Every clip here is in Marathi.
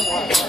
Okay,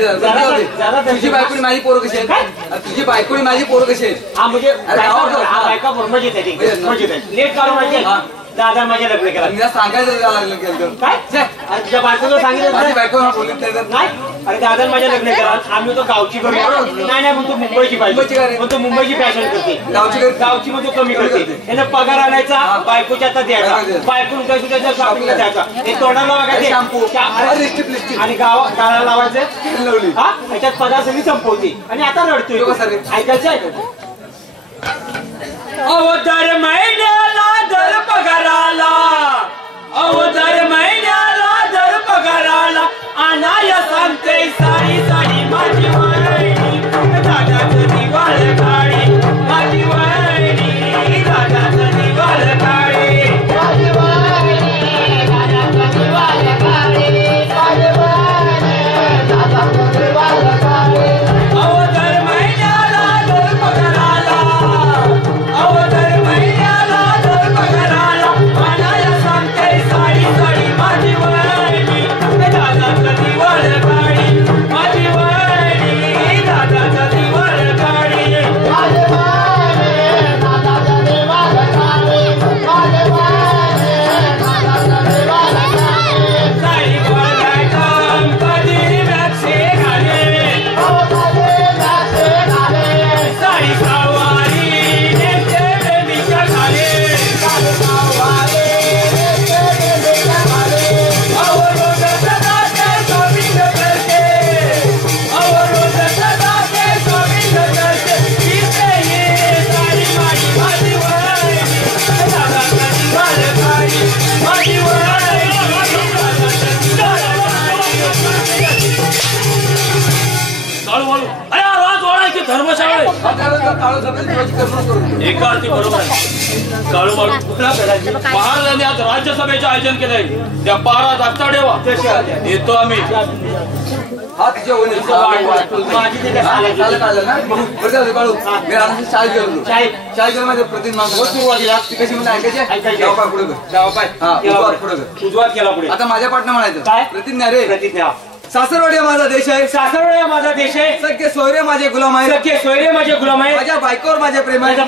तुझी बायकोनी माझी पोरं कशी आहेत? तुझी बायकोनी माझी पोरं कशी आहेत? हा म्हणजे बायका मजेत आहे दादा माझ्या लग्न केला. मी सांगायचं लग्न केलं काय तुझ्या बायकोला सांगितलं माझी बायको बोलली नाही. अरे दादा माझ्या लग्न केला. आम्ही तो गावची करू नाही म्हणतो मुंबईची पाहिजे म्हणतो मुंबईची फॅशन करते गावची म्हणतो कमी करते. त्याला पगार आणायचा बायकोच्या आता द्यायचा बायको त्याच्या शॉपिंगला द्यायचा हे तोंडाला बघायचे आणि गाळा लावायचं हा त्याच्यात पगार सगळी संपवते आणि आता रडतोय. ऐकायचं अवतार महिन्याला दर पगाराला अवतार महिन्याला दर पगाराला आणाय सांगते साडी साडी माझी वहिनी दादाचं दिवाळ काळी माझी वहिनी दादाचं दिवाळ काळी माझी वहिनी दादाचं दिवाळ काळी माझी वहिनी दादाचं दिवाळ काळी अवतार महिन्याला दर पगाराला अवतार महिन्याला दर पगाराला आणाय सांगते साडी साडी माझी वहिनी दादाचं दिवाळ काळी माझी वहिनी दादाचं दिवाळ काळी माझी वहिनी दादाचं दिवाळ काळी माझी वहिनी दादाचं दिवाळ काळी साडी पडल्याचं कधी मॅक्सी घाले कधी मॅक्सी घाले साडी सवारी नेते बेबीच्या घाले साडी सवारी नेते बेबीच्या घाले अवरोध सदा ते शॉपिंग करते अवरोध सदा ते शॉपिंग करते इथे ये साडी माझी माझी वहिनी दादाचं दिवाळ काळी माझी वहिनी दादाचं दिवाळ काळी. अरे आवाज ओळायची धर्मशाळा एका अर्थी बरोबर आहे. काळू माळू कुठला महाराजांनी आज राज्यसभेचे आयोजन केलंय त्या 12 जागता ठेवा येतो आम्ही हा तुझ्या आता माझ्या पाटणं म्हणायचं प्रतिज्ञा रे प्रतिज्ञा सासरवाडी माझा देश आहे सासरवाडी माझा देश आहे सख्खे सोयरे माझे गुलाम आहे सख्खे सोयरे माझे गुलाम आहे माझ्या बायकोवर माझे प्रेम आहे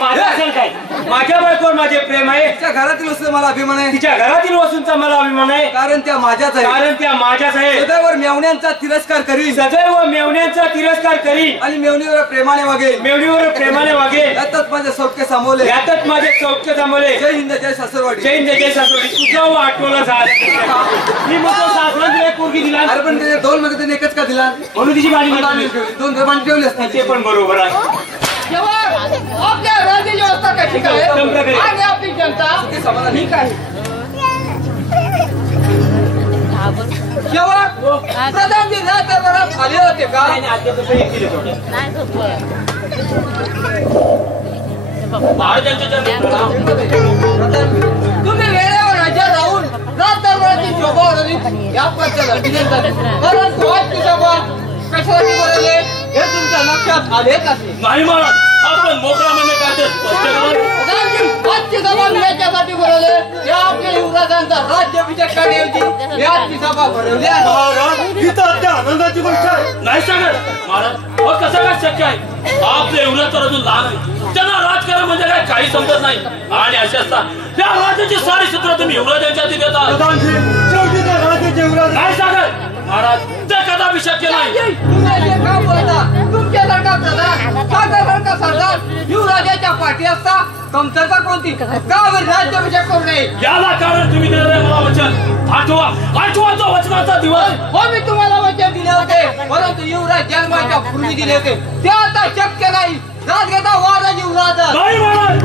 माझ्या बायकोवर माझे प्रेम आहे तिच्या घरातील वस्तू मला अभिमान आहे तिच्या घरातील वस्तूंचा मला अभिमान आहे कारण त्या माझ्याच आहे कारण त्या माझ्याच आहे सदैव मेवण्यांचा तिरस्कार करी सदैव मेवण्यांचा तिरस्कार करी आणि मेवणीवर प्रेमाने वागेल मेवणीवर प्रेमाने वागेल यातच माझे सौख्य सामोले यातच माझे सौख्य सामोले जय हिंद जय सासरवाडी जय हिंद जय सासरवाडी तुझं आठवलं झालं मी म्हणतो सासरांची एक पोरगी दिला अरे पण दोन मध्ये त्याने एकच का दिला म्हणून तिची भाजी नाही ठेवली. दोन भांडी ठेवली असते ते पण बरोबर आहे. जेव्हा आपल्या राज्याची व्यवस्था कशी काय आणि आपली जनता समाधानी काय जेव्हा प्रधानजी राज्यभरात आले होते का नाही, नाही, आता तसं एक केलं थोडं. महाराजांच्या तुम्ही वेळेवर राज्यात राहून राज्यभराची शोभा उडवली याबद्दल अभिनंदन. परंतु आजची सभा कशासाठी बोलवले हे तुमच्या लक्षात आलेच असेल. नाही महाराज, आपण मोकळा म्हणजे काय ते स्पष्ट करा. प्रधानजी आजची सभा मी याच्यासाठी बोलवले या आपल्या युवराजांचा राज्याभिषेक करण्याऐवजी ही आजची सभा भरवली आहे. महाराज, ही तर अत्य आनंदाची गोष्ट आहे. नाही सांगत महाराज, अहो कसं काय शक्य आहे? आपले एवढं तर अजून लहान आहे, त्यांना राजकारण म्हणजे काय काही समजत नाही. आणि असे असता त्या राज्याची सारी सूत्र तुम्ही युवराजांच्या हाती देता. नाही सांगत महाराज, ते कदापि शक्य नाही. तुम्ही असे का बोलता? तुमच्यासारखा प्रधान सागरसारखा सरदार युवराजाच्या पाठी असता कमतरता कोणती का राज्याभिषेक करू नये? याला कारण तुम्ही दिलेलं मला वचन. आठवा तो वचनाचा दिवस. हो मी तुम्हाला वचन दिले होते परंतु युवराज जन्माच्या पूर्वी दिले होते ते आता शक्य नाही. राजगेता वारस युवराज नाही महाराज,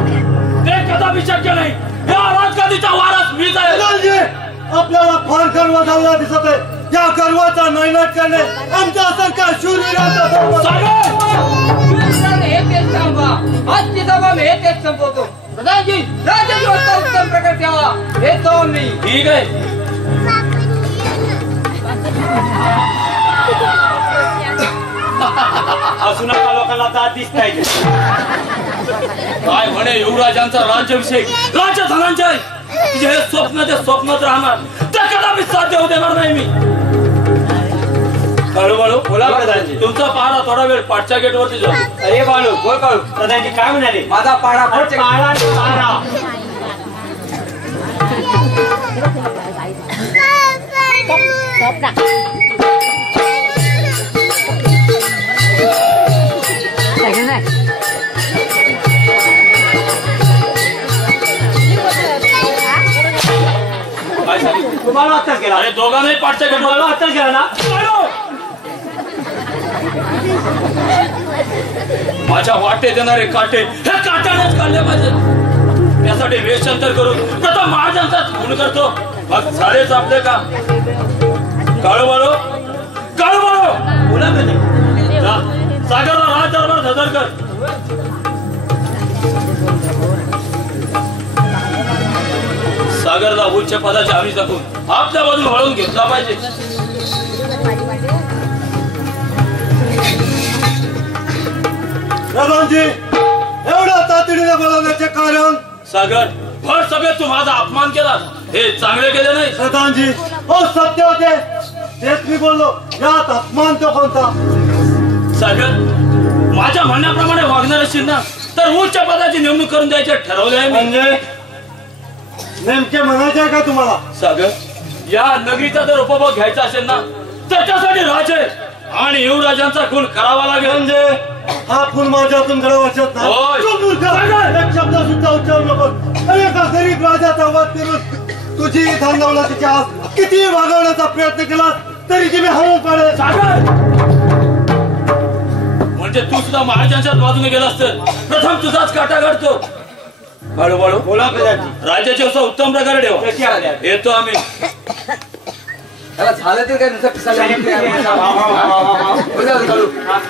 ते कदापि शक्य नाही. या राजगादीचा वारस मीच आहे. आपल्याला फार गर्व झाला दिसत आहे. या गर्वाचा नायनाट करणे आमच्यासारख्या शूरवीराचा धर्म. हे तेच सांगा आजची सभा मी हे तेच संपवतो. प्रधानजी राज्याची व्यवस्था उत्तम प्रकारे ठेवा हे तो मी ठीक आहे. असू नका, लोकांना दात दिसताय. काय म्हणे युवराजांचा राज्याभिषेक राजधनांचे आहे. तुझे हे स्वप्न ते स्वप्नच राहणार. ते कदापि साध्य होऊ देणार नाही मी. काळू बाळू, बोला प्रधानजी. तुमचा पहारा थोडा वेळ पाठच्या गेट वरती जाऊ. अरे बाळू, बोल काळू. प्रधानजी काय म्हणाले? माझा पाडा अरे पाळा आणि पाळा. काय सांगितलं? तुम्हाला आत्ताच गेला. अरे दोघांनाही पाठच्या गेट तुम्हाला आत्ताच गेला ना? माझ्या वाटे देणारे काटे हे काट्यानेच काढले पाहिजे. त्यासाठी वेशांतर करून प्रथम महाराजांचाच खून करतो. मग झालेच आपले का? काळू बाळू, काळू बाळू, बोला प्रधानजी. जा, सागरला राज दरबार हजर कर. सागरला उच्च पदाची हमी दाखवून आपल्या बाजूला वळवून घेतला पाहिजे. प्रधानजी, एवढ्या तातडीने बोलावण्याचे कारण? सागर, भर सभेत तू माझा अपमान केला, हे चांगले केले नाही. प्रधानजी, हो सत्य होते तेच मी बोललो. यात अपमान तो कोणता? सागर, माझ्या म्हणण्याप्रमाणे वागणार असेल ना तर उच्च पदाची नेमणूक करून द्यायचे ठरवले आहे मी. म्हणजे नेमके म्हणायचे आहे का तुम्हाला? सागर, या नगरीचा जर उपभोग घ्यायचा असेल ना तर त्यासाठी राजे आणि युवराजांचा खून करावा लागेल. म्हणजे हा खून माझ्यातून घडवू शकत होय. नाही. एक शब्द सुद्धा उच्चारू नको. अरे एका गरीब राजाचा वध करून तुझी धांदवलाची आस किती भागवण्याचा प्रयत्न केला तरी ती मी हरवून पडेल. सागर, म्हणजे तू सुद्धा महाराजांच्याच बाजूने गेला असतं. प्रथम तुझाच काटा काढतो. बाळू बाळू, बोला प्रधानजी. राज्याची व्यवस्था उत्तम प्रकारे ठेवा. कशी आल्या? येतो आम्ही. त्याला झालं ते काय नुसतं पिसायला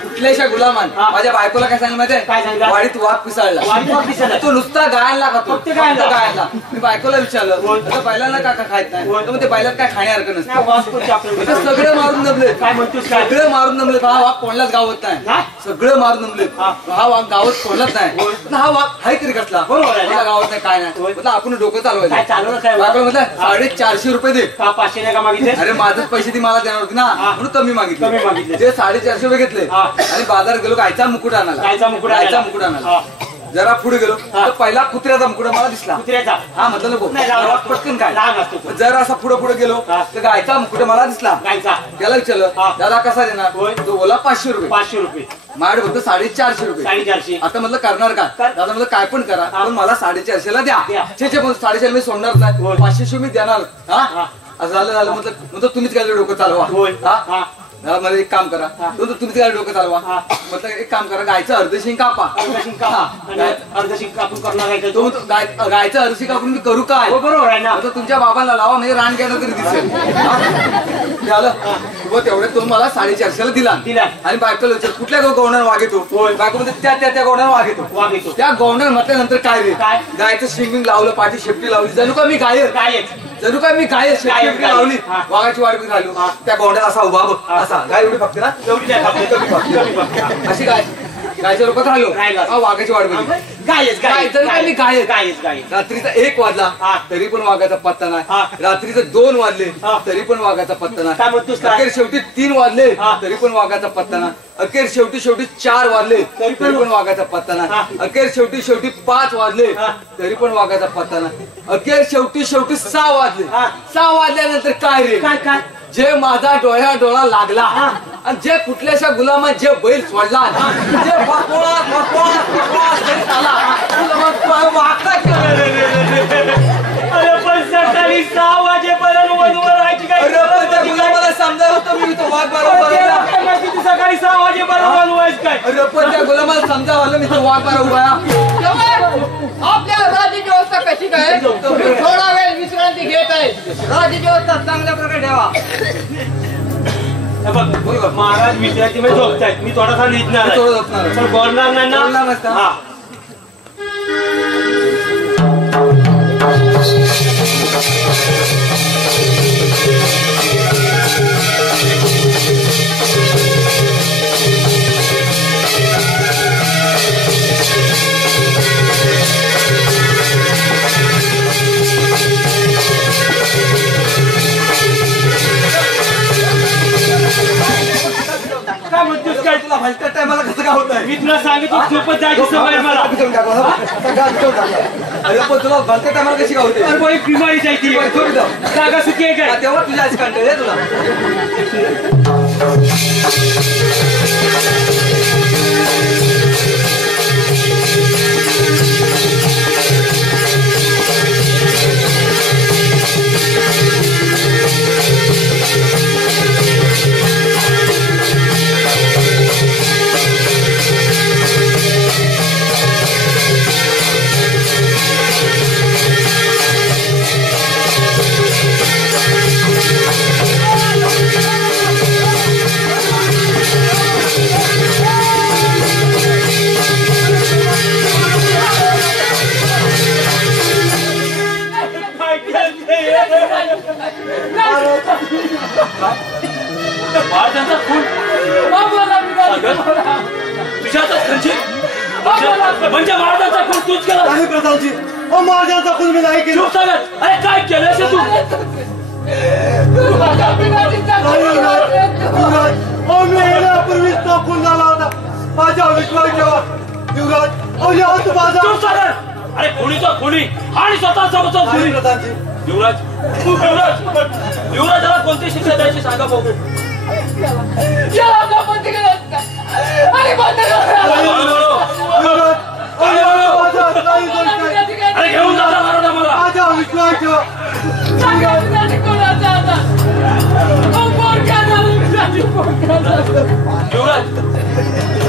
कुठल्याशा गुलामान माझ्या बायकोला काय सांगितलं काय माहितीये? सांगितलं? वाडीत वाघ पिसाळला. वाडीत वाघ पिसाळला? तो नुसता गायला खातो. फक्त गायला? गायला. मी बायकोला विचारलं आता बैलांना का खायत नाही तर मग ते बैलात काय खाण्यासारखं नाही, नसतं. वासपूरची आपल्याला ते सगळे मारून नमले. काय म्हणतोस काय? सगळे मारून नमले. हा वाघ कोणालाच गावत नाही. हा? सगळं मारून नमले. हा. हा वाघ गावत कोणालाच नाही. म्हटलं हा वाघ हाय तरी कसला बरोबर आहे. मला गावत नाही काय नाही. म्हटलं आपण डोकं काय चालवलं चालवायचं. काय? बायकोला म्हटलं 450 रुपये दे. का 500 नाही का मागितले? अरे माझेच पैसे ती मला देणार होती ना म्हणून कमी कमी मागितले. मागितले. ते 450 रुपये घेतले हा. आणि बाजारात गेलो गायचा मुकुट आणायला. गायचा मुकुट गायचा आणायला. मुकुट आणायला. हा. जरा पुढे गेलो हा. तर पहिला कुत्र्याचा मुकुट मला दिसला. कुत्र्याचा? हा म्हटलं नको नाही, लहान असतो. पटकन काय लहान असतो तो. जरा असा पुढे पुढे गेलो हा. तर गायचा मुकुट मला दिसला. गायचा? त्याला विचारलं हा. दादा कसा देणार? होय. तो बोला 500 रुपये. 500 रुपये. माझ्याकडे फक्त 450 रुपये. 450. आता म्हटलं करणार का? कर. दादा म्हटलं काय पण करा हा. पण मला 450 ला द्या. द्या. छे 450 मी सोडणार नाही. होय. 500 मी देणार. हा. हा असं झालं म्हटलं तुम्हीच काय डोकं चालवा. होय. हा हा. मला एक काम करा तुम्ही त्याला डोकं चालवा म्हटलं एक काम करा गायचं अर्धशिंग कापा अर्धशिंग कापून करणार आहे तो गायचं अर्धशिंग कापून मी करू काय बरोबर आहे ना तुमच्या बाबांना लावा म्हणजे रान घ्यायला तरी दिसेल झालं तेवढ्यात तुम्ही मला 450 दिला आणि बायकोला विचार कुठल्या गवणार वागेतो बायको मध्ये त्या गवणार वागेतो त्या गवणार म्हटल्यानंतर काय रे गायचं शिंग लावलं पाठी शेपटी लावली जणू का मी जणू काय मी गाय शेपटी लावली वाघाची वाढ झाली त्या गवण्यात असा उभा बघ असा गाय एवढी फक्त ना अशी गायच्या लोकात राहिलो वाघाची वाढ बघितली गाय रात्रीचा 1 वाजला तरी पण वाघाचा पत्ता नाही रात्रीचे 2 वाजले तरी पण वाघाचा पत्ता नाही अखेर शेवटी 3 वाजले तरी पण वाघाचा पत्ता नाही अखेर शेवटी 4 वाजले तरी पण वाघाचा पत्ता नाही अखेर शेवटी 5 वाजले तरी पण वाघाचा पत्ता नाही अखेर शेवटी 6 वाजले 6 वाजल्यानंतर काय रे काय जे माझा डोळा लागला आणि जे कुठल्याशा गुलामात जे बैल सोडला जे पण सकाळी 6 वाजेपर्यंत वधूवर राहायची काय गुलामाला समजा होतं मी तो वाघ बरोबर सकाळी 6 वाजेपर्यंत वधू व्हायचं काय पण त्या गुलामाला समजा मी तो वाघ बरोबर आपल्या राज्याची व्यवस्था कशी काय थोडा वेळ विश्रांती घेत आहे राज्याची व्यवस्था चांगल्या प्रकारे ठेवा महाराज विद्यार्थी मध्ये झोपतायत मी थोडासा लिहिणार पण बोलणार नाही ना काय म्हणतोस काय तुला भलत्या टायमाला कसं काय होत मी तुला सांगितलं झोपत जायची सवय मला अरे पण तुला भलत्या टायमाला कशी काय होते अरे बाई बिमारी जायची जागा सुखी आहे काय तेव्हा तुझ्या आज कंटाळ आहे तुला महाराजांचा खून म्हणजे महाराजांचा खून तूच केला नाही प्रधानजी महाराजांचा खून मी नाही केला अरे काय केलं तू मी येण्यापूर्वीच तो खून झाला होता माझ्या विश्वास ठेवा युवराज माझा अरे खुणीचा खुणी आणि स्वतः समोर खुणी प्रधानजी युवराजाला कोणती शिक्षा द्यायची सांगा बघू अरे घेऊन जाता महाराजा मला माझा विश्वास ठेवा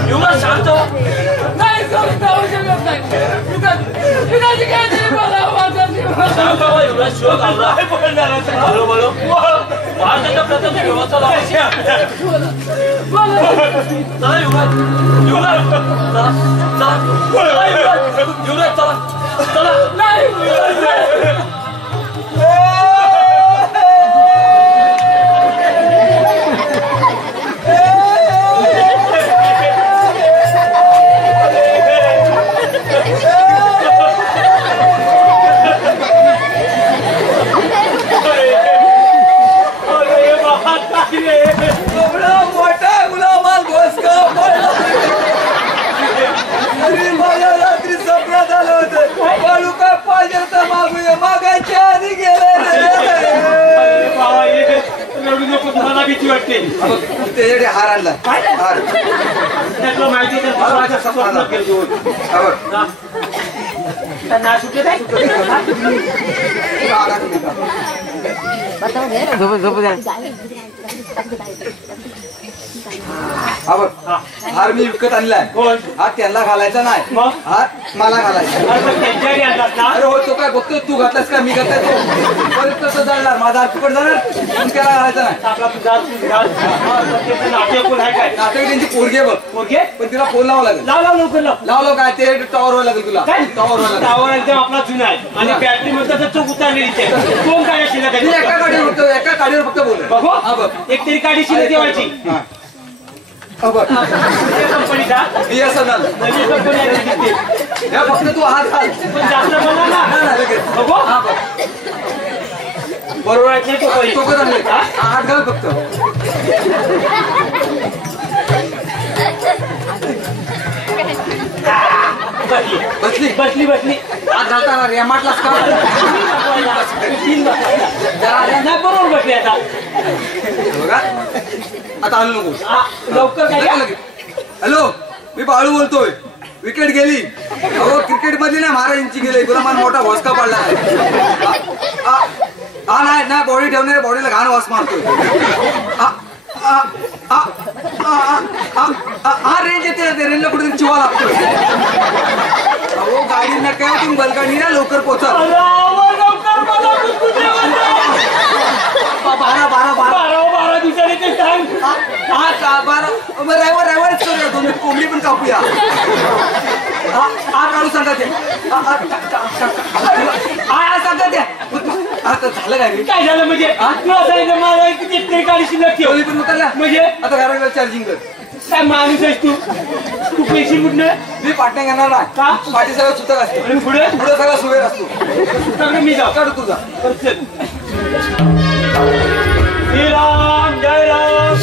युवराज शांत महाराजांच्या प्रथम व्यवस्था लावायची चला युवराज चला भीती वाटते त्याच्याकडे हार आणला हार माहिती हा बघ हार मी विकत आणलाय हा त्यांना घालायचा नाही मग? हा मला घालायचा अरे पण त्यांच्याकडे आणलात ना. अरे हो तो काय बघतो तू घातलास का मी घातलाय तो परत तसं जाणार माझा हात फुकट जाणार पण त्याला घालायचा नाही आपला तुझा नाट्य कोण आहे काय नाटक त्यांची पोरगी आहे बघ ओके पण तिला फोन लावा लागेल लाव लाव लवकर लाव लावलो काय ते टॉवर वर लागेल तुला काय टॉवर वर लागेल टावर एकदम आपला जुना आहे आणि बॅटरी मध्ये तर चोख उतारलेली आहे. कोण काय शिल्लक मी एका आहे गाडीवर फक्त एका गाडीवर फक्त बोल बघू हा बघ एक तरी गाडी शिल्लक ठेवायची. हा बघ कंपनीचा BSNL नवीन कंपनी आहे तिथे. हे फक्त तू हात घाल पण जास्त बोलला ना नाही, नाही, लगेच. बघू हा बघ बरोबर आहे नाही तो काही. तो कसा नाही हात घाल फक्त बसली बसली बसली बसली हात घालताना रेमाटलास का तीन बसल्या. नाही बरोबर बसली आता. बघा आता हलू नको हा, लवकर काय घ्या. हॅलो मी बाळू बोलतोय विकेट गेली अहो क्रिकेट मधली ना महाराजांची गेली तुला मला मोठा भोसका पडला हा नाही नाही बॉडी ठेवणार बॉडीला घाण वास मारतोय हा रेंज येते रेंजला कुठेतरी चिवा लागतोय अहो गाडी नका तुम्ही बलगाडी ना लवकर पोचा लवकर मला कुठे बारा बारा बारा 12 दिवसांनी ते टाइम. हा बारा रविवारच करूया दोन कोंबडी पण कापूया हा काढू सांगा ते हा सांगा त्या आता झालं काय रे काय झालं म्हणजे तुला सांगितलं मला किती तरी गाडी शिल्लक ठेव. कोणी पण उतरल्या म्हणजे आता घराला चार्जिंग कर काय माणूस आहेस तू तू पैसे कुठनं मी पाटण्या घेणार नाही का? पाठी सगळं सुतक असतो आणि पुढे पुढे सगळा सुवेर असतो सगळं मी जाऊ काढू तुझा चल. श्रीराम जय राम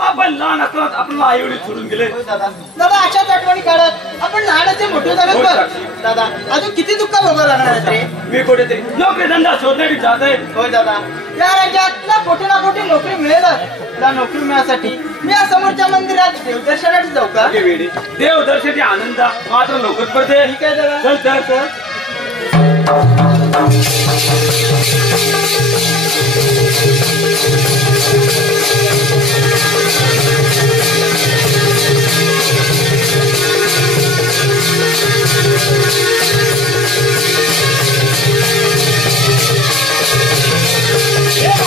आपण लहान असताना आपल्याला आई वडील सोडून गेले. दादा अशाच आठवणी काढत आपण लहानाचे मोठे झाले बघ दादा अजून किती दुःख भोगावं लागणार आहेत रे. मी कुठेतरी नोकरी धंदा शोधण्यासाठी जात आहे. होय दादा या राज्यात ना कुठे ना कुठे नोकरी मिळेलच. त्या नोकरी मिळण्यासाठी मी या समोरच्या मंदिरात देवदर्शनासाठी जाऊ का. देव दर्शनाची आनंद मात्र लवकर पडते. ठीक आहे दादा. चल चल चल.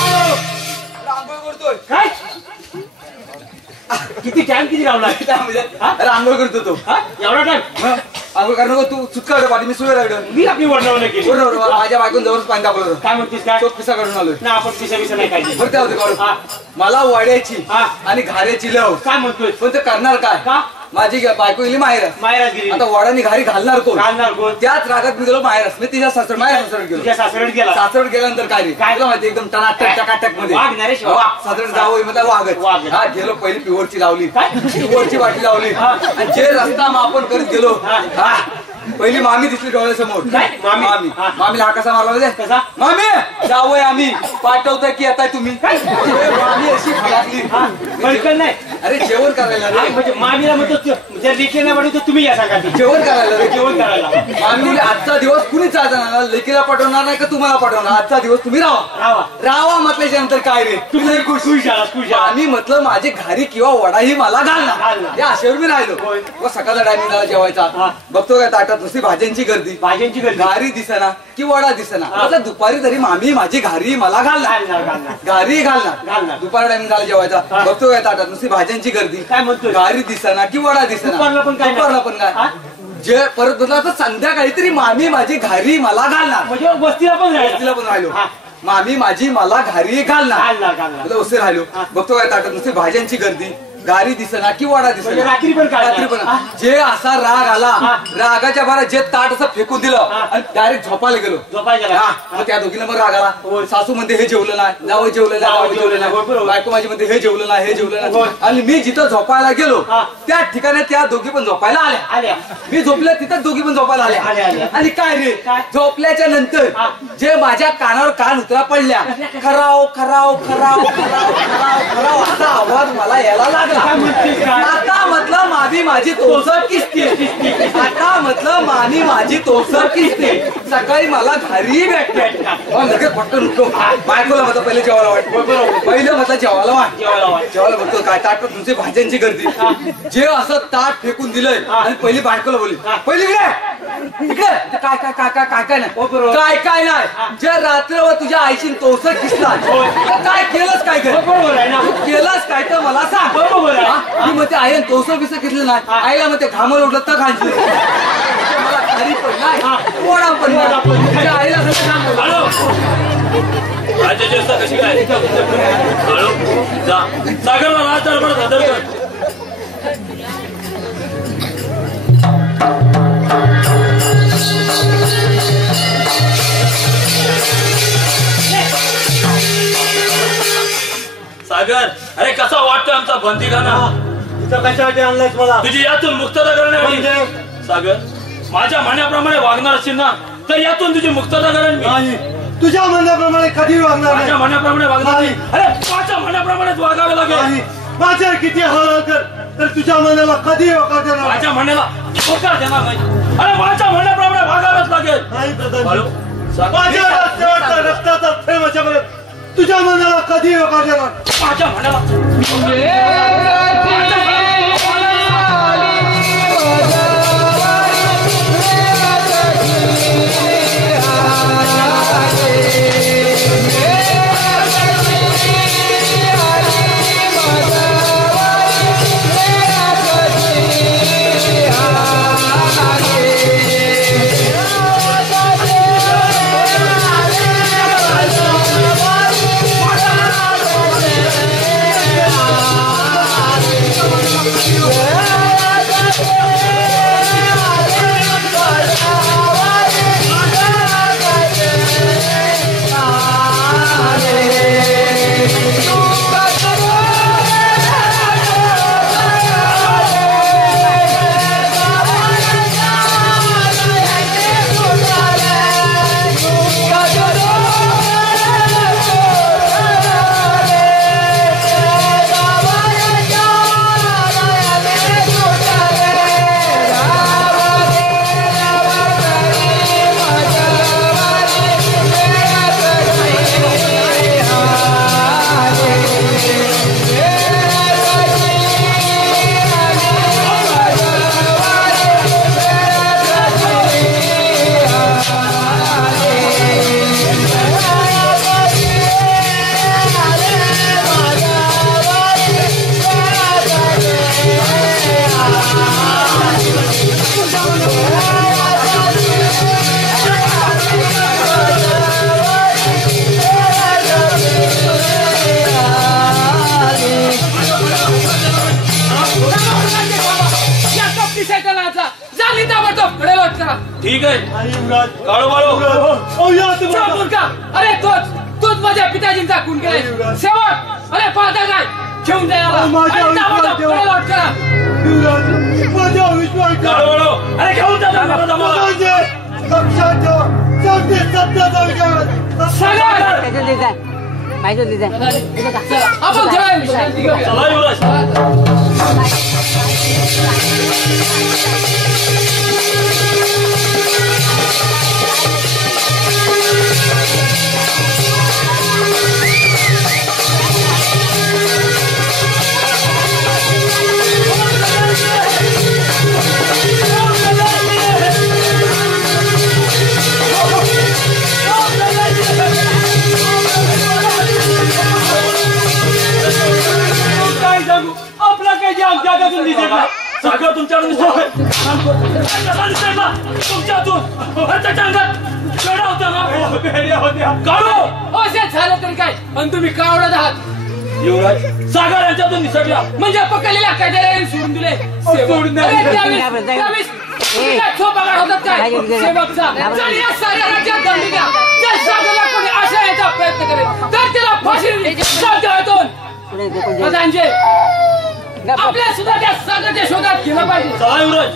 आंघोळ करतोय काय किती टाइम किती लावला अरे आंघोळ करतो तो एवढा टाइम आंघोळ करू नको तू चुटका पाठी मी सुवे लागलो मी आपली वडलावलं केली. माझ्या बायकून जवळच पाणी दाखवलं काय म्हणतेस काय तो पिसा काढून आलोय ना आपण पिसा पिसा नाही पाहिजे. बरं त्या होते काढू हा. मला वाड्याची हा. आणि घाऱ्याची लव काय म्हणतोय पण ते करणार काय का माझी बायको गेली माहेर मायराजगिरी आता वडानी घारी घालणार कोण घालणार कोण त्याच रागात मी गेलो माहेरस मी तिच्या सासर माहेर सासरत गेलो तुझ्या सासऱ्यात गेला सासरत गेल्यानंतर काय रे काय? तुला माहिती एकदम टनाटक टकाटक मध्ये वाघ नरेश, वाघ. सासरत जावं म्हटलं वाघच वाघ. हा गेलो पहिली पिवरची लावली काय? पिवरची बाटली लावली हा. आणि जे रस्ता मापन करीत गेलो हा. हा पहिली मामी दिसली डोळ्यासमोर काय? मामी? मामी हा. मामीला हा कसा मारला म्हणजे कसा? मामी जावय आम्ही पाठवतोय की येताय तुम्ही काय? ए, मामी अशी फलाकली हा बळकन नाही अरे जेवण करायला रे म्हणजे मामीला म्हणतो जर लेखी नाही म्हणतो तुम्ही या सांगा जेवण करायला रे जेवण करायला मामी आजचा दिवस कुणीच जाणार लेकीला पाठवणार नाही का तुम्हाला पाठवणार आजचा दिवस तुम्ही राहा रावा रावा म्हटल्याच्या नंतर काय रे तुम्ही खुश झाला खुश झाला आम्ही म्हटलं माझी घारी किंवा वडाही मला घालणार घालणार. या अशावर मी राहिलो होय. व सकाळचा टायमिंग झाला जेवायचा हा. बघतो काय ताटात नुसती भाज्यांची गर्दी भाज्यांची गर्दी घारी दिसना की वडा दिसना हा. म्हटलं दुपारी तरी मामी माझी घारी मला घालणार घालणार घालणार घारी घालणार घालणार. दुपारी टायमिंग झाला जेवायचा हा. बघतो काय ताटात नुसती भाज्यांची गर्दी काय म्हणतोय? घारी दिसना की वडा दिसना दुपारला पण काय नाही. दुपारला पण काय हा? जे परत बदला तर संध्याकाळी तरी मामी माझी घारी मला घालणार म्हणजे वस्तीला पण जायचं तिला पण राहिलो हा. मामी माझी मला घारी घालणार घालणार घालणार उशीर राहिलो हा. बघतो काय ताटात नुसती भाज्यांची गर्दी गारी दिसना की वाडा म्हणजे दिसना रात्री पण काय रात्री पण जे असा राग आला रागाच्या भरात जे ताट असं फेकून दिलं आणि डायरेक्ट झोपायला गेलो झोपायला मग त्या दोघीला मग राग आला सासू म्हणते हे जेवलं नाही जावं जेवलं नाही जावं जेवलं नाही बायको माझी म्हणते हे जेवलं नाही हे जेवलं नाही आणि मी जिथं झोपायला गेलो त्या ठिकाणी त्या दोघी पण झोपायला आल्या मी झोपल्या तिथं दोघी पण झोपायला आल्या आणि काय रे झोपल्याच्या नंतर जे माझ्या कानावर कान उतरा पडल्या खराव खराव खराव खराव खराव खराव असा आवाज मला यायला लागला आता म्हटलं माझी तोसर किसते आता म्हटलं माझी तोसर किसते सकाळी मला घरी भेटते लगेच पटकन उठलो बायकोला म्हटलं पहिले जेवायला वाटतं पहिलं म्हटलं जेवायला बघतो काय ताट तुमची भाज्यांची गर्दी जे असं ताट फेकून दिलंय आणि पहिली बायकोला बोलली पहिली इकडे काय काय काय काय काय काय नाही काय काय नाही जे रात्रभर तुझ्या आईशी तोसर किसला काय केलंच काय केलंच काय तर मला सांग मी म्हणते आई तोसर बिसर किसलं नाही आईला म्हणते घामल उठलं तर खायचं मला घरी पडलाय कोणा पडला आईला कशी काय सागरला राज दरबार सादर कर सागर अरे कसा वाटतोय आमचा बंदीखाना इथं कशासाठी आणलायस मला तुझी यातून मुक्तता करण्यासाठी सागर माझ्या म्हणण्याप्रमाणे वागणार असेल ना तर यातून तुझी मुक्तता करेन नाही तुझ्या म्हणण्याप्रमाणे कधी वागणार माझ्या म्हणण्याप्रमाणे वागणार नाही अरे माझ्या म्हणण्याप्रमाणेच वागावे लागेल माझ्यावर किती हळ तर तुझ्या मनाला कधी होकार देणार माझ्या म्हणण्याला होकार देणार नाही अरे माझ्या म्हणण्याप्रमाणे वागावेच लागेल नाही माझ्या रक्ताचा थेंब तुझ्या मनाला कधी होकार देणार माझ्या म्हणण्याला ठीक आहे काळू बाळू अरे तोच माझ्या पिताजींचा खून केलाय शेवट अरे पाहता काय घेऊन जायला काळू बाळू अरे घेऊन जा लक्षात आपण चला युवराज आपला काही जाम जगातून दिसेल सगळं तुमच्याकडून तुमच्यातून त्याच्या अंगात होत्या असे झालं तरी काय पण तुम्ही कावडत आहात युवराज सागर यांच्यातून निसटला म्हणजे पकडलेला कायद्याला सोडून दिले सोडून पगार होतात काय सेवकचा आणि या साऱ्या राज्यात दंड द्या ज्या सागरला कोणी आशा यायचा प्रयत्न करेल तर त्याला फाशी प्रधानजी आपल्या सुद्धा त्या सागरच्या शोधात गेलं पाहिजे चला युवराज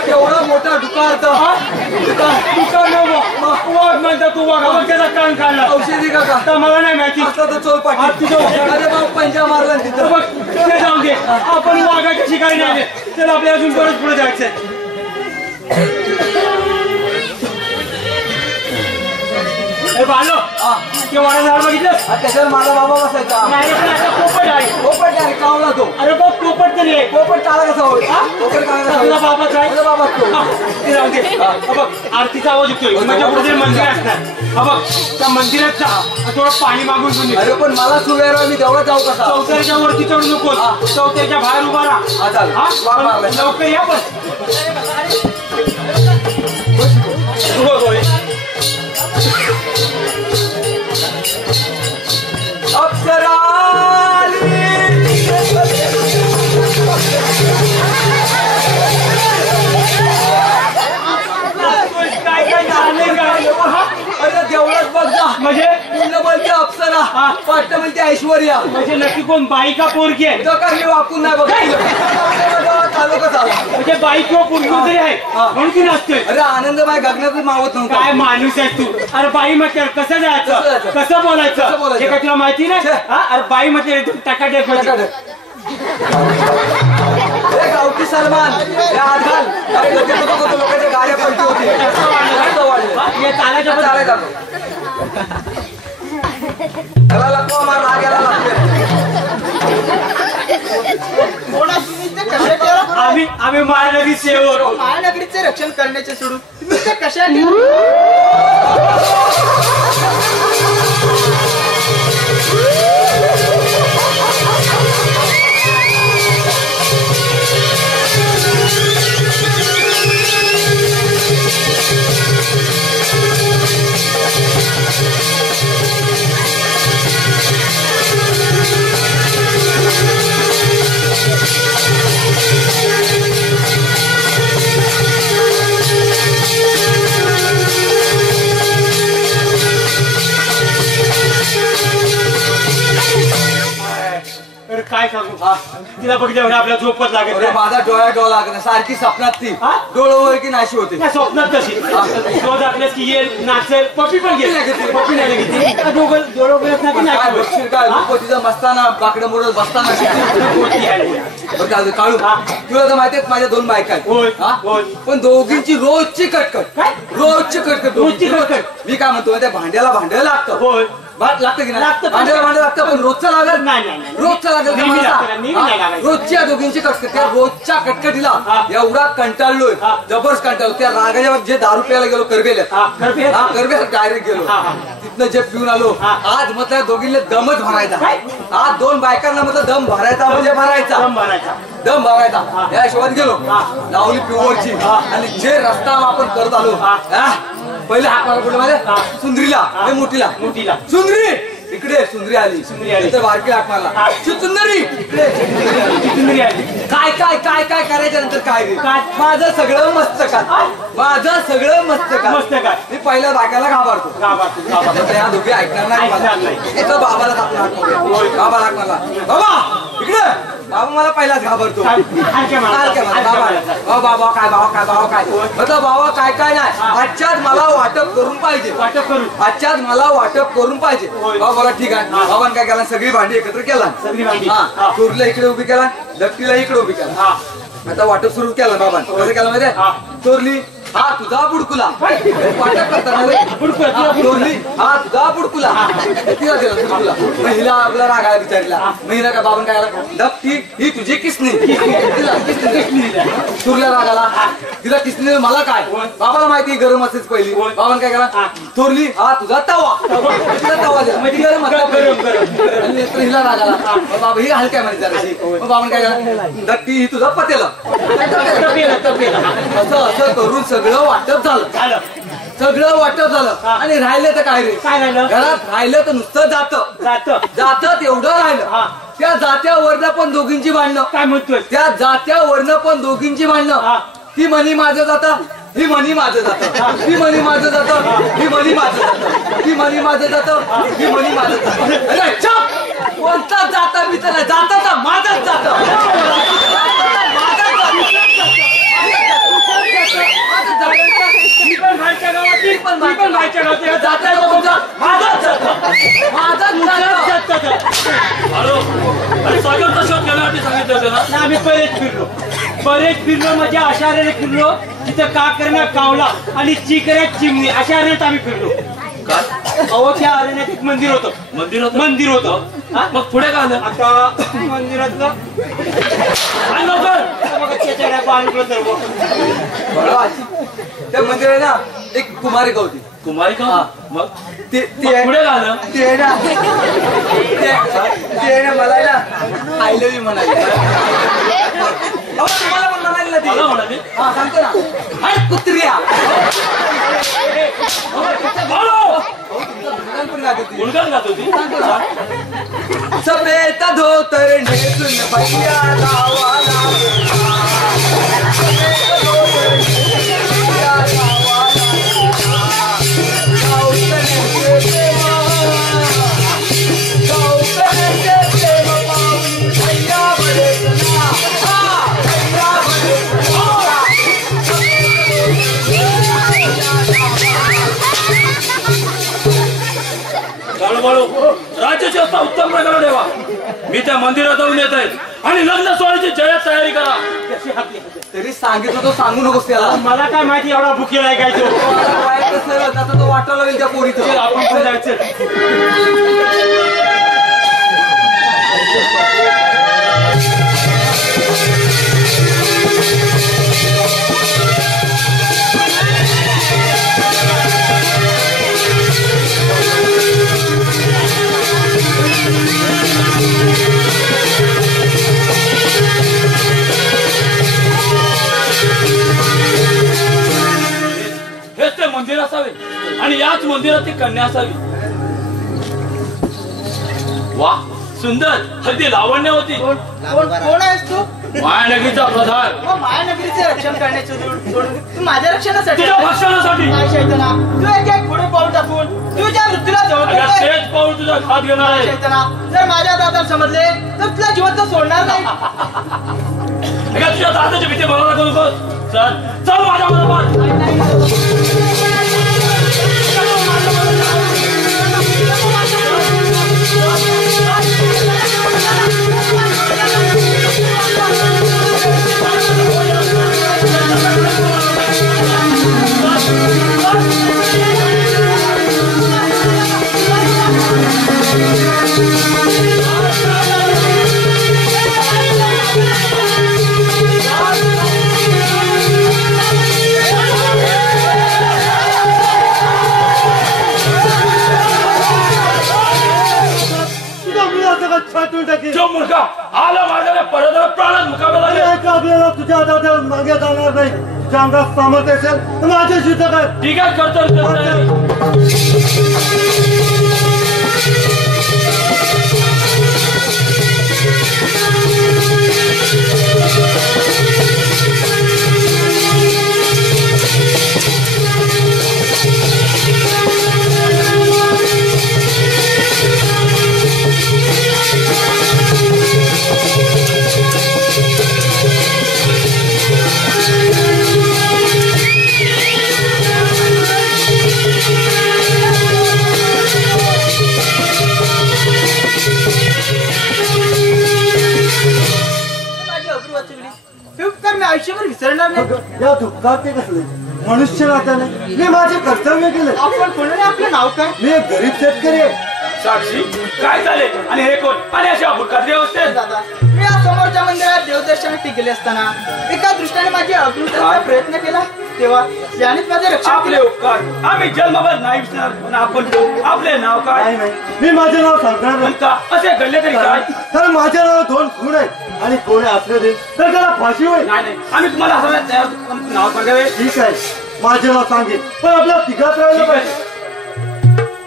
केवढा मोठा दुकान औषधी काका मला नाही माहिती असला तर चोर पाठी अरे बाबा पंजा मारला तिथं ते जाऊ दे आपण वाघाच्या शिकारी नाही तर आपल्या अजून परत पुढे जायचंय बालो ते वाडा झाड बघितलं त्याच्यावर माझा बाबा बसायचा नाही पण आता पोपट आहे पोपट आहे कावला तो अरे बघ पोपट तरी आहे पोपट काळा कसा होईल पोपट काळा कसा तुझा बाबाच आहे माझा बाबा तो ते जाऊ दे बघ आरतीचा आवाज येतोय माझ्या पुढे मंदिर असणार बघ त्या मंदिरात जा थोडं पाणी मागून घेऊन अरे पण मला सुवेर मी तेवढा जाऊ कसा चौथऱ्याच्या वरती चढू नको चौथऱ्याच्या बाहेर उभा राहा लवकर या पण अप्सरा वाटतं म्हणजे ऐश्वर्या म्हणजे नक्की कोण बाई का पोरगी आहे तो काय मी वाकून नाही बघितलं चालू का चालू म्हणजे बाई किंवा पोरगी जरी आहे म्हणून ती नसतोय अरे आनंद बाय गगनात मावत नव्हता काय माणूस आहे तू अरे बाई म्हटलं कसं जायचं कसं बोलायचं हे काय तुला माहिती नाही अरे बाई म्हटलं टाकाटेक गावठी सलमान लोकांच्या गाड्या पलटी होती त्याला लागतो मला राग यायला लागते आम्ही महानगरी सेवक महानगरीचे रक्षण करण्याचे सोडून तुम्ही ते कशासाठी काय सांगू तिला बघितलं आपल्या झोपत लागत माझा डोळा लागत सारखी स्वप्नात ती डोळं की नाशी होती स्वप्नात तशी रोज आपल्यास की ये नाचेल पप्पी पण गेली पप्पी नाही तिचा मस्ताना बाकडं मोडत बसताना काळू तुला तर माहितीये माझ्या 2 बायका आहेत पण दोघींची रोजची कटकट रोजची कटकट मी काय म्हणतो त्या भांड्याला भांड्याला लागतं लागतं की नाही भांड्याला लागतं पण रोजचं लागत नाही रोजचं लागत रोजच्या दोघींची कटकट त्या रोजच्या कटकटीला एवढा कंटाळलोय जबरदस्त कंटाळलो त्या रागाच्या जे दारू प्यायला गेलो करबेला डायरेक्ट गेलो तिथनं जे पिऊन आलो आज म्हटलं दोघींना दमच भरायचा आज 2 बायकांना म्हटलं दम भरायचा म्हणजे दम भरायचा या हिशोबात गेलो लावली पिऊवरची आणि जे रस्ता आपण करत आलो पहिले हात मारा कुठे माझ्या सुंदरीला मोठीला सुंदरी इकडे सुंदरी आली तर बारकी हात मारला सुंदरी इकडे सुंदरी आली काय काय काय काय करायच्या नंतर काय माझं सगळं मस्त का मी पहिल्या बायकाला घाबरतो या दोघी ऐकणार नाही बाबाला हात मारला बाबा इकडे बाबा मला पहिलाच घाबरतो बाबा काय बाबा काय नाही आजच्याच मला वाटप करून पाहिजे बाबा बोला ठीक आहे बाबांनी काय केला सगळी भांडी एकत्र केला चोरीला इकडे उभी केला दत्तीला इकडे उभी केला आता वाटप सुरू केलं बाबांनी कसं केलं माहितीये चोरली हा तुझा बुडकुला वाटप करताना चोरली हा तुझा बुडकुला तिला दिला बुडकुला महिला आपला रागायला विचारला महिला का बाबांनी काय केला दत्ती ही तुझी किसनी चोरल्या रागाला तिला किसनी मला काय बाबाला माहिती गरम असेच पहिली बाबांनी काय केला चोरली हा तुझा तवा तिला तवा दिला म्हणजे गरम आणि हिला रागाला बाबा ही हलक्या मध्ये जराशी बाबांनी काय केला दत्ती ही तुझा पतेला असं करून सगळं वाटप झालं आणि राहिलं तर काय रे घरात राहिलं तर नुसतं जात तेवढं राहिलं त्या जात्यावरनं पण दोघींची भांडणं काय म्हणतोय त्या जात्यावरनं पण दोघींची भांडणं ती म्हणी माझं जातं ही म्हणी माझं जातं ही म्हणी माझं जातं ही म्हणी माझं जातं ही म्हणी माझं जातं ही म्हणी माझं जातं अरे चप कोणता जाता मी त्याला जाता माझंच जातं आम्ही बरेच फिरलो म्हणजे अशा रे फिरलो तिथं काकऱ्यांना कावला आणि चिकऱ्यात चिमणी अशा अरण्यात आम्ही फिरलो अहो त्या अरण्यात एक मंदिर होतं मग पुढे काय आलं आता मंदिरातलं त्या मंदिरात ना एक कुमारी होती मग ते पुढे काय आलं ते ना मला ना आय लव्ह यू म्हणाले तुम्हाला पण म्हणाले ना ते हा सांगतो ना हट कुत्र्या गुणगान गात होती सफेद धोतर नेसून भैया गावाला राज्याची अवस्था उत्तम प्रकारे ठेवा. मी त्या मंदिरात जाऊन येत आहे आणि लग्न सोहळ्याची जय्यत तयारी करा. तरी सांगितलं तो सांगू नकोस त्याला. मला काय माहिती एवढा भुकेला आहे काय तो. आता तो वाटायला लागेल त्या पोरीचं. आपण पण जायचं. हेच ते मंदिर असावे आणि याच मंदिरात ती कन्या असावी. वा सुंदर हल्दी लावण्य होती. कोण आहेस तू? मायानगरीचा प्रधान. मग मायानगरीचे रक्षण करण्याचे सोडून तू माझ्या रक्षणासाठी तुझ्या भक्षणासाठी. नाही शैताना, तू एक पुढे पाऊल टाकून तुझ्या मृत्यूला जवळ अगं, करतोय. तेच पाऊल तुझा हात घेणार आहे. शैताना, जर माझ्या दादाला समजले तर तुला जिवंत सोडणार नाही. अगं, तुझ्या दादाची भीती मला करू नकोस. चल चल माझ्या बरोबर. जो मुलगा आला माझ्या परत प्राणात मुकावे लागेल. आपल्याला तुझ्या दादा मागे जाणार नाही. तुझ्या अंगात सामर्थ्य असेल तर माझ्याशी काय. ठीक आहे करतो. आयुष्यभर विसरणार नाही. या दुःखात ते कसले मनुष्य नात्याने मी माझे कर्तव्य केले. आपण कोणाने आपलं नाव काय? मी एक गरीब शेतकरी आहे. साक्षी काय झाले आणि हे कोण आणि अशा अपघाती अवस्थेत. दादा, मी या समोरच्या मंदिरात देवदर्शनासाठी गेले असताना एका दृष्टीने माझी अग्निचा प्रयत्न केला तेव्हा त्यानेच माझे रक्षण आपले केले. उपकार आम्ही जन्मभर नाही विसरणार. पण आपण आपले नाव काय. नाही मी माझे नाव सांगणार नाही. का असे घडले तरी काय. कारण माझ्या नाव 2 खून आहेत आणि कोणी असले दे तर त्याला फाशी होईल. नाही आम्ही तुम्हाला असं नाव सांगावे. ठीक आहे माझे नाव सांगेल पण आपल्या तिघात राहिलं पाहिजे.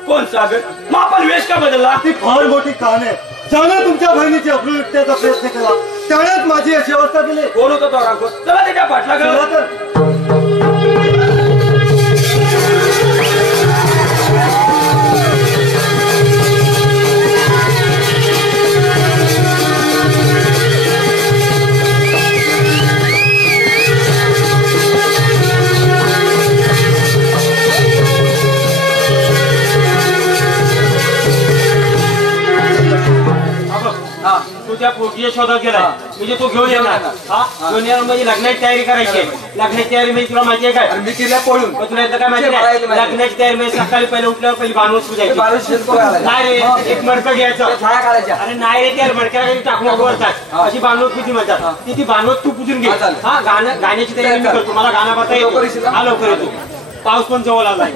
कोण सागर मग आपण वेश का बदलला. ती फार मोठी कहाणी आहे. ज्याने तुमच्या बहिणीची अब्रू लुटण्याचा प्रयत्न केला त्यानेच माझी अशी अवस्था केली. कोण होता तो राघव. चला त्याच्या पाठला चला गेला. तर. तुझ्या पोटीच्या शोधात गेलाय म्हणजे तो घेऊन येणार. घेऊन येणार म्हणजे लग्नाची तयारी करायची आहे. लग्नाची तयारी म्हणजे तुला माहिती आहे काय. मी किल्ल्या पळून तुला यातलं काय माहिती आहे. लग्नाची तयारी म्हणजे सकाळी पहिले उठल्यावर पहिली भानवत पूजायची. नाही रे एक मडकं घ्यायचं. छाया काढायच्या. अरे नाही रे त्या मडक्याला टाकून वरतात अशी भानवत पूजी म्हणतात. ती भानवत तू पूजून घे. हा गाण्याची तयारी मी करतो. मला गाणं बघता येतो. हा लवकर येतो. पाऊस पण जवळ आलाय.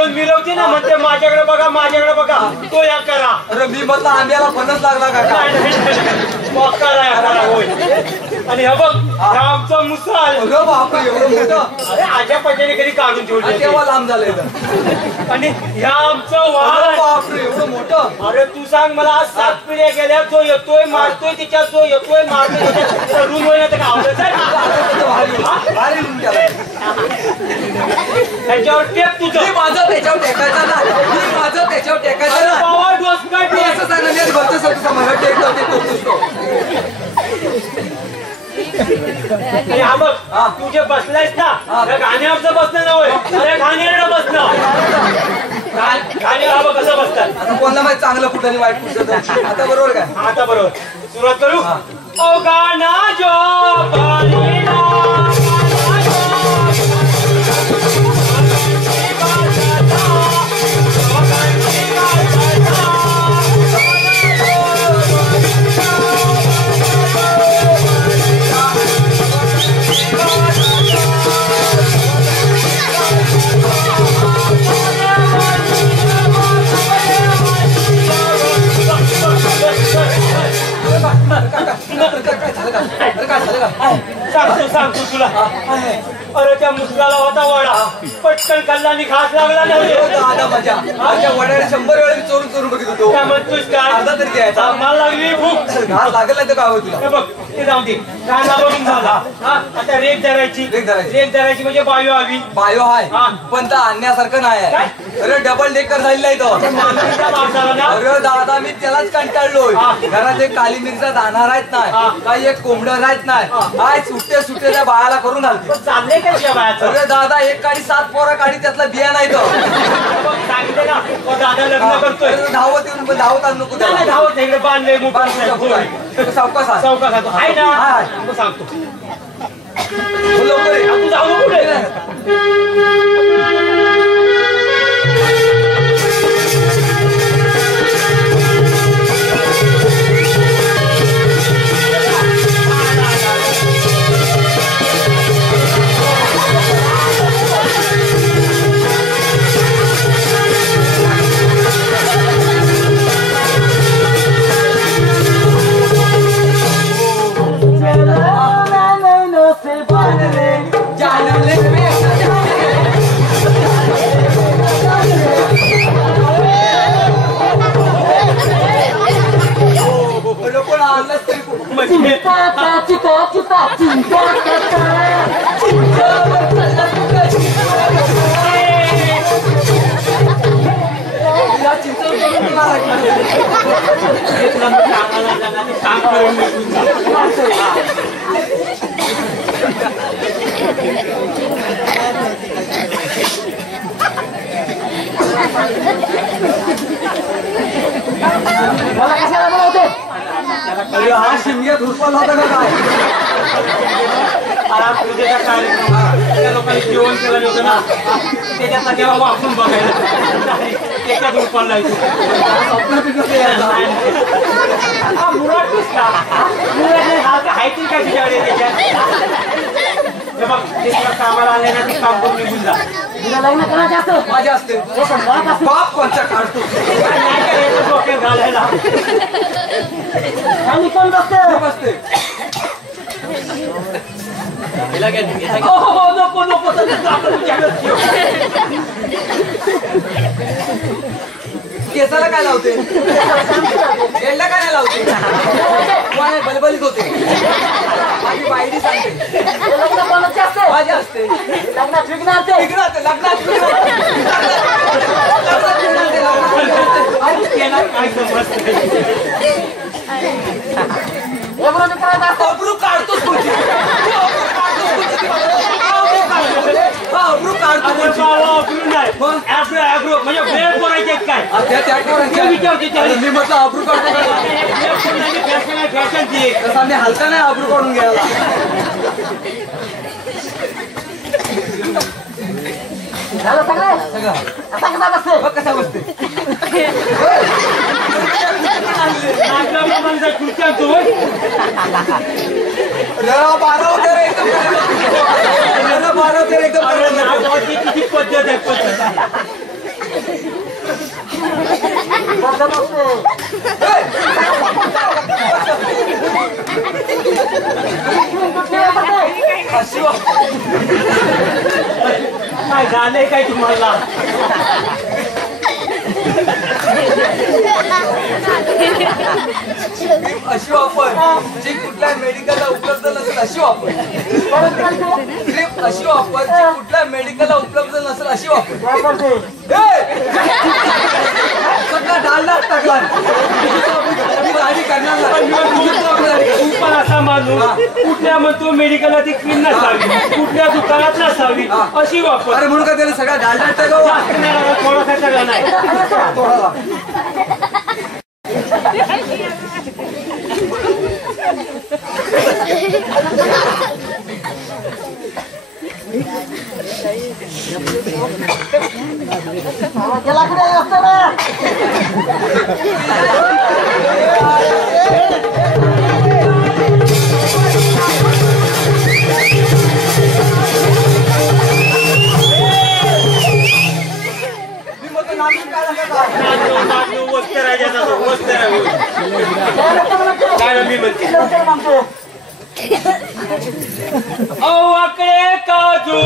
घेऊन मिरवते ना म्हणते माझ्याकडे बघा तो या करा. अरे मी म्हटलं आंब्याला फणस लागला का काय? करा होय. आणि हे बघ हा आमचा मुसाल. अरे बापरे एवढं मोठं. अरे आज्या पट्याने कधी काढून ठेवले तेव्हा लांब झालंय तर. आणि ह्या आमचं अरे वाहन. बापरे एवढं मोठं. अरे तू सांग मला आज 7 पिढ्या गेल्या जो येतोय मारतोय तिच्यात जो येतोय मारतोय तिच्यात रूम होईल तर आवडत भारी रूम केला. त्याच्यावर टेप तुझं मी माझं त्याच्यावर टेकायचं ना. मी माझं त्याच्यावर टेकायचं ना. पावा डोस काय तू असं सांगा मी भरतो सर तुझा मला टेकतो ते टोकतो. आणि हा बघ तू जे बसलायस ना त्या गाण्यावरचं बसणं नव्हे. अरे गाण्यावर बसणं. गाण्यावर हा बघ कसं बसतात. आता कोणाला माहिती चांगलं कुठं आणि वाईट कुठं. आता बरोबर काय? आता बरोबर सुरुवात करू. ओ गाना जो बालीला सांगतो तुला. अरे त्या मुसलाला होता वडा पटकन खाल्ला आणि घास लागला नाही. दादा माझ्या माझ्या वड्याने 100 वेळा मी चोरून बघित होतो. काय म्हणतोस काय? अर्धा तरी द्यायचा. मला लागली भूक. घास लागेल नाही तर काय होईल तुला? हे बघ ते जाऊ दे. गाणा बघून झाला. आता रेग धरायची. रेग धरायची म्हणजे बायो हवी. बायो हा. आहे पण तर आणण्यासारखं नाही आहे. अरे डबल डेकर झालेला आहे तो. माणसाचा माणसाला ना अरे दादा मी त्यालाच कंटाळलोय. घरात एक काली मिरचा दाना राहत नाही. काही एक कोंबडं राहत नाही. काय सुट्टे सुट्टे त्या बाळाला करून घालते. चाललंय का तुझ्या बायाचं? अरे दादा एक काडी 7 पोरा काडी त्यातला बिया नाही तो. सांगितलं ना तो दादा लग्न करतोय. धावत येऊन धावत आणू नको नाही, त्याला. धावत नाही, इकडे बांधले सावकाश आहे. चौका खातो आहे ना. हाय. मग सांगतो लवकर ये. तू जाऊ नको पुढे. कोण आणलंच तरी कोण. म्हणजे या चिंचवून करून तुला लागणार. काम करून निघून जा. अरे हा शिमग्यात हुरपाल होता का काय? पूजेचा कार्यक्रम त्या लोकांनी जेवण केलं होतं ना त्याच्यात तेव्हा वापरून बघायला त्याच्यात उपाला हायकिंग काय तुझ्याकडे त्याच्यात हे बघ ते तुला कामाला आले ना ते काम करून निघून जा. लग्न करायचं असतं माझ्या असते बाप कोणचा काढतो. नाही करायचं डोक्यात घालायला. आणि कोण बसतं बसते. नको नको केसाला काय लावते? गेंडा काय नाही लावते? काय बलबलीत होते. माझी बायडी सांगते लग्न कोणाचे असते माझी असते. लग्नात विघ्न असते लग्नात काय समजते एवढं करायचं असतं अब्रू काढतोच तुझी. अब्रू काढतो म्हणजे वेळ बोलायचे काय मी म्हटलं अब्रू काढतो फॅशन ती तसा मी हलका नाही अब्रू काढून घ्यायला. झालं सगळं सगळं आता कसा बसते बघ कसा बसते. जरा 12 होते रे एकदम. जरा 12 होते रे एकदम. किती पद्धत आहे पद्धत काय झालंय काय तुम्हाला? अशी ऑफर जी कुठल्या मेडिकलला उपलब्ध नसेल अशी ऑफर. अशी ऑफर जी कुठल्या मेडिकलला उपलब्ध नसेल अशी ऑफर. सगळा डाललाच टाकला. मी गाडी करणार नाही. तू पण असा माणूस कुठल्या म्हणतो मेडिकलला ती क्रीम नसावी, कुठल्या दुकानात नसावी अशी वापर. अरे म्हणून का त्याला सगळा डालडा टाकावं. जास्त नाही लागला, थोडासा सगळा नाही. काय मी म्हणते वाकडे काजू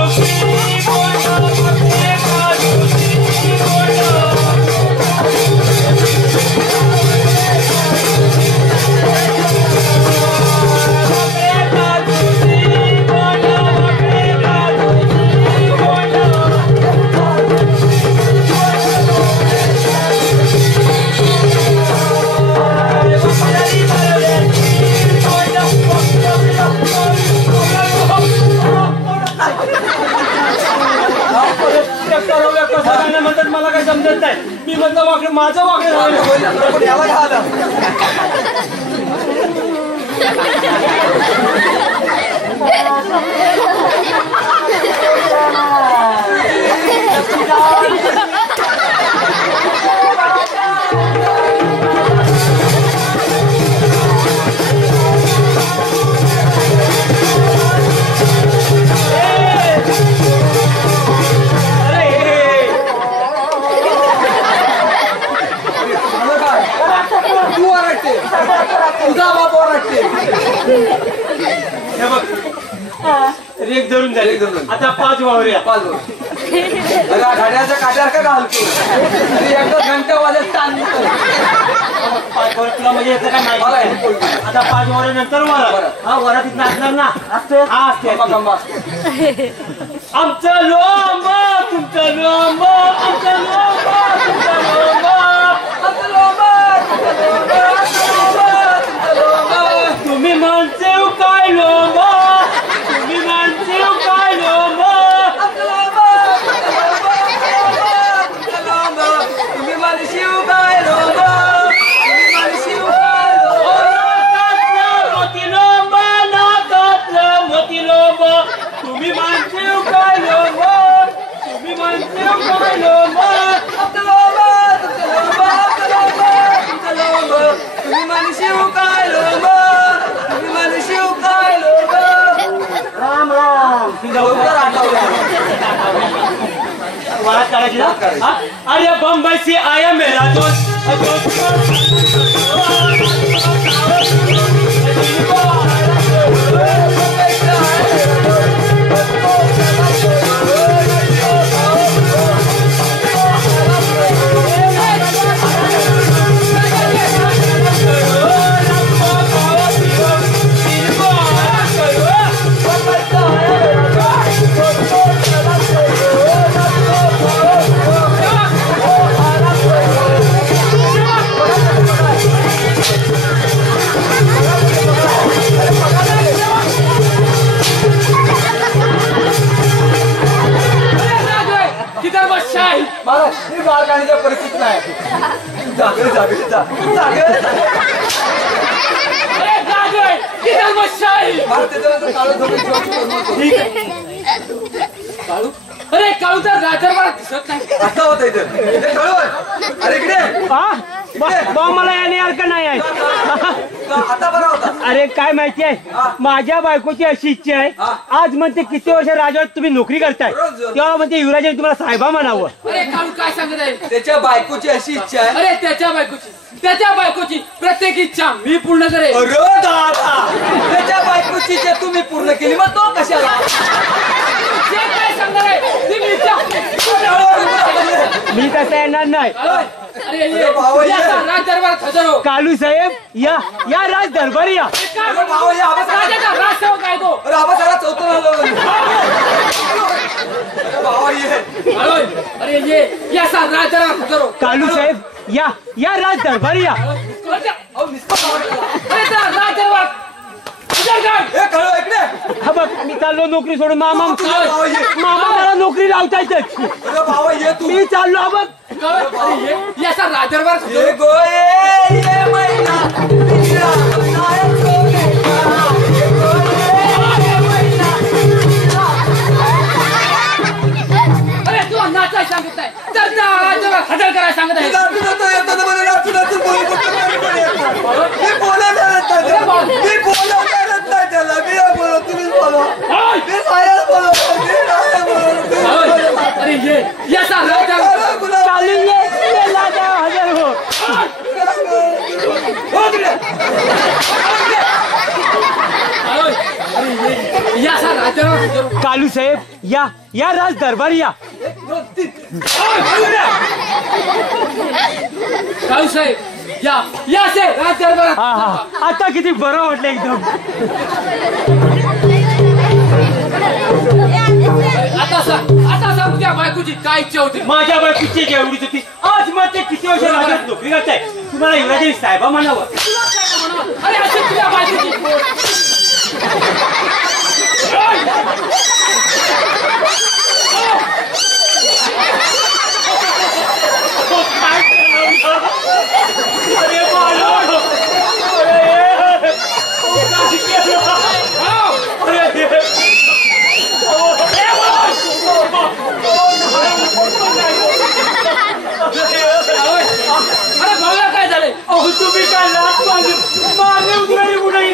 म्हणतात मला काही समजत नाही. मी म्हणतो वाकडे माझं वाकडे याला घाला. तू ओरडते, तुझा बाप ओरडते. हे बघ रेक धरून झाले. आता 5 वावऱ्या. 5 गाड्याच्या काट्यावर का घालतो. एकदा घंटा वाजत ताण तुला म्हणजे याचं काय माहिती? आता 5 वावऱ्यानंतर वरात. हा वरातीत नाचणार ना. हा असते. आमचं लोंब तुमचं लोंब, आमचं लोंब तुमचं लोंब, आमचं लोंब तुम्ही माणसे काय लोंब, तुम्ही माणसे काय लोंब, तुम्ही मला शिव काय लोंब, तुम्ही मला शिव काय मोती लोंब, नाकातलं मोती लोंब, तुम्ही माणसे काय लोंब, तुम्ही माणसे काय लोंब, तुम्ही मला शिव काय लोंब, तुम्ही मला शिव काय लोंब. राम राम. वरात काढायची ना? अरे बंबई से आया मेरा दोस्त. मला मी बाळ काढण्याच्या परिस्थितीत नाही. जागे जागे जागे काळू. अरे काळू तर रात्रभर दिसत नाही. आता होत इथे काळू. अरे इकडे मला याने अर्थ नाही आहे. आता बरा होता. अरे काय माहितीये माझ्या बायकोची अशी इच्छा आहे आज म्हणते किती वर्ष राजवाड्यात तुम्ही नोकरी करताय तेव्हा म्हणते युवराजांनी तुम्हाला साहेबा म्हणावं. अरे काळू काय सांगत आहे त्याच्या बायकोची अशी इच्छा आहे. अरे त्याच्या बायकोची प्रत्येक इच्छा मी पूर्ण करेन. अरे दादा त्याच्या बायकोची इच्छा तुम्ही पूर्ण केली मग तो कशाला. जे काय सांगणार आहे ती मी इच्छा. मी तसं येणार नाही. अरे ये राज दरबार हजर हो. कालू साहेब या राज दरबारी या. राजाचा राज सेवक आहे तो. अरे ये या राज दरबार हजर हो. कालू साहेब या राज दरबारी या. अरे राज दरबार हा बघ मी चाललो नोकरी सोडून मामा मला नोकरी लावतायच. मी चाललो हा बघ. या राज दरबार अरे तू नाचाय सांगत आहे तर राज दरबार हजर करायला सांगत आहे. अरे ये या राज दरबार चालू ये हजर हो. या राज दरबार हजर हो. कालू साहेब या राज दरबारी या. काळू साहेब या से राज दरबार. हा आता किती बरं वाटलं एकदम. आता सांग तुझ्या बायकोची काय इच्छा होती. माझ्या बायकोची एवढीच होती आज मग ते किती वर्ष राजवाड्यात नोकरी करताय तुम्हाला युवराजांनी साहेबा म्हणावं. अरे असे तुझ्या बायकोची अरे भाऊला काय झालंय. अहो तुम्ही काय लाच मारले उतरली कुठे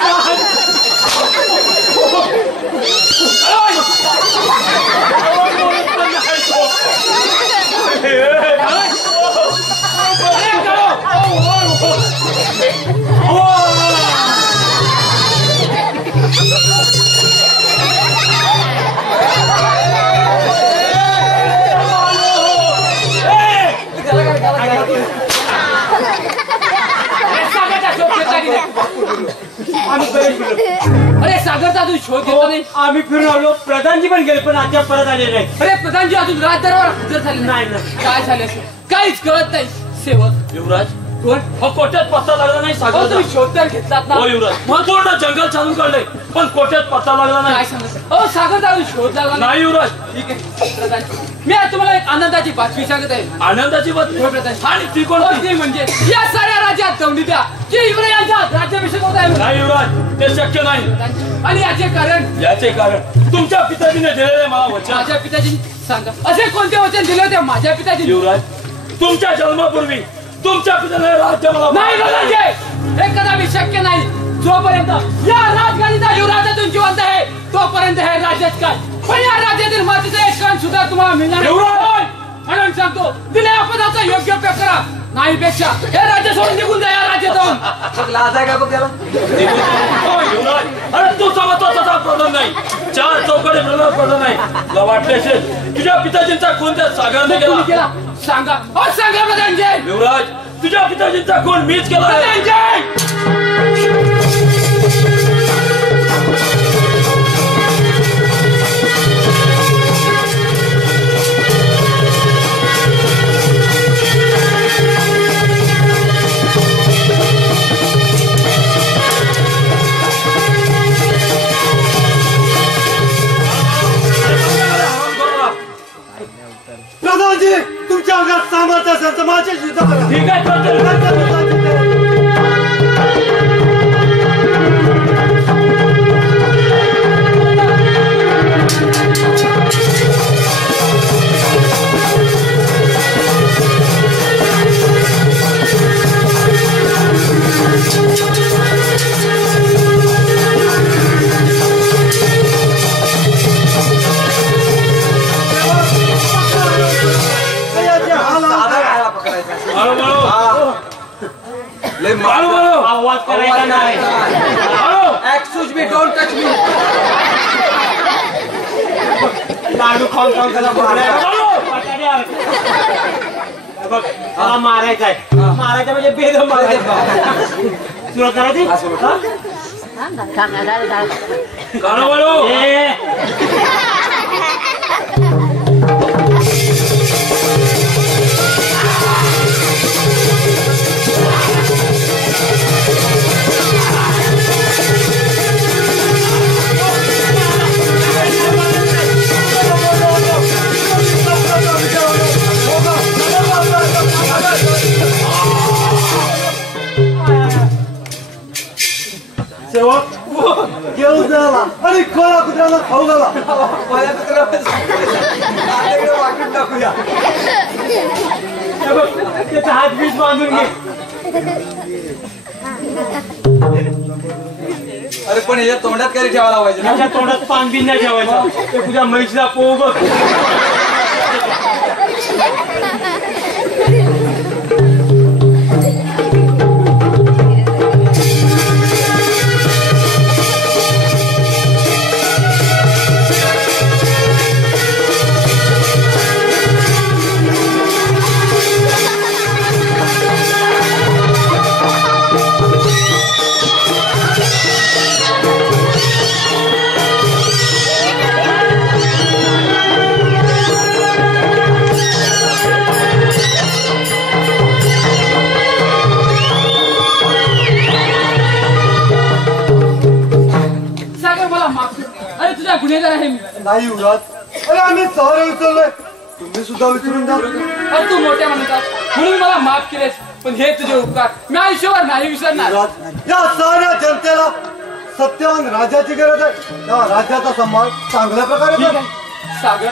अरे सागरचा अजून शोध घेतला नाही. आम्ही फिरून आलो प्रधानजी पण गेले पण आता परत आले नाही. अरे प्रधानजी अजून राज दरबार हजर झाले नाही ना. काय झाले असेल काहीच कळत नाही. सेवक युवराज कोण कोट्यात पत्ता लागला नाही अहो, तुम्ही शोध तर घेतलात ना. हो युवराज पूर्ण जंगल छानून काढलंय पण कोट्यात पत्ता लागला काय नाही. सांगत अहो सागरचा अजून शोध लागला नाही. नाही युवराज ठीक आहे प्रधानजी मी आज तुम्हाला एक आनंदाची बातमी सांगत आहे. आनंदाची बातमी होय प्रधानजी. आणि ती हो, कोणती. ती म्हणजे या साऱ्या राज्यात दौंडी द्या की युवराजांचा राज्याभिषेक होत आहे. नाही युवराज ते शक्य नाही. आणि याचे कारण याचे कारण तुमच्या पिताजीने दिलेले मला वचन. माझ्या पिताजी सांगा असे कोणते वचन दिले होते माझ्या पिताजी. युवराज तुमच्या जन्मापूर्वी तुमच्या पिताने राज्य मला नाही प्रधानजी हे कदापि शक्य नाही. जोपर्यंत या राजगाडीचा युवराजातून जिवंत आहे तोपर्यंत हे राज्यात काय पण या राज्यातील मातीचा एक कण सुद्धा तुम्हाला मिळणार नाही. म्हणून सांगतो दिलेल्या पदाचा योग्य उपयोग करा. नाही पेक्षा हे राज्य सोडून निघून जा या राज्यातून. लाज आहे का बघ त्याला. युवराज अरे तू समजतो तसा प्रधान नाही. चार चौकडे प्रधान नाही. तुला वाटले असेल तुझ्या पिताजींचा खून त्या सागरने कोणी केला. केला सांगा हो सांगा प्रधानजी. युवराज तुझ्या पिताजींचा खून मीच केला आहे. प्रधानजी प्रधानजी तुमच्या अंगात सामर्थ्य असेल तर माझ्याशी युद्ध करा. ठीक आहे लय बाळू बाळू आवाज करायचा नाही. Excuse me, don't touch me. Laddoo खाऊन खाऊन त्याला बघ, मला मारायचंय. मारायचं म्हणजे बेदम मारायचं. सुरुवात करायची. बाळू बाळू सेवक घेऊन झाला आणि कोणा कुत्र्याला खाऊ घाला. माझ्या कुत्र्याला वाटून टाकूया. त्याचा हात बीज बांधून घे. अरे पण याच्या तोंडात काही ठेवायला पाहिजे ना. त्याच्या तोंडात पान बिन नाही ठेवायचं. ते तुझ्या म्हैशीला पोह बघ. गुन्हेगार आहे मी. नाही युवराज, अरे आम्ही सारे विसरलोय, तुम्ही सुद्धा विसरून जा. अरे तू मोठ्या म्हणतात म्हणून मला माफ केलेस, पण हे तुझे उपकार मी आयुष्यभर नाही विसरणार. युवराज, या साऱ्या जनतेला सत्यवान राजाची गरज आहे. या राज्याचा सन्मान चांगल्या प्रकारे कर. सागर,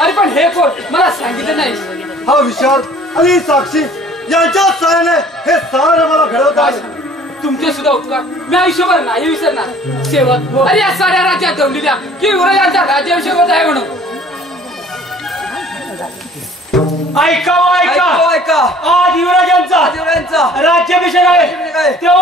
अरे पण हे कोण मला सांगितलं नाही. हा विशाल आणि साक्षी यांच्या साहाय्याने हे सारं मला घडवतात. तुमचे सुद्धा उपकार मी आयुष्यभर नाही विसरणार. सेवक, अरे या साऱ्या राज्यात दमली द्या की युवराजांचा राज्याभिषेक होत आहे म्हणून. ऐका ऐका आज युवराजांचा युवराजांचा राज्याभिषेक आहे. तेव्हा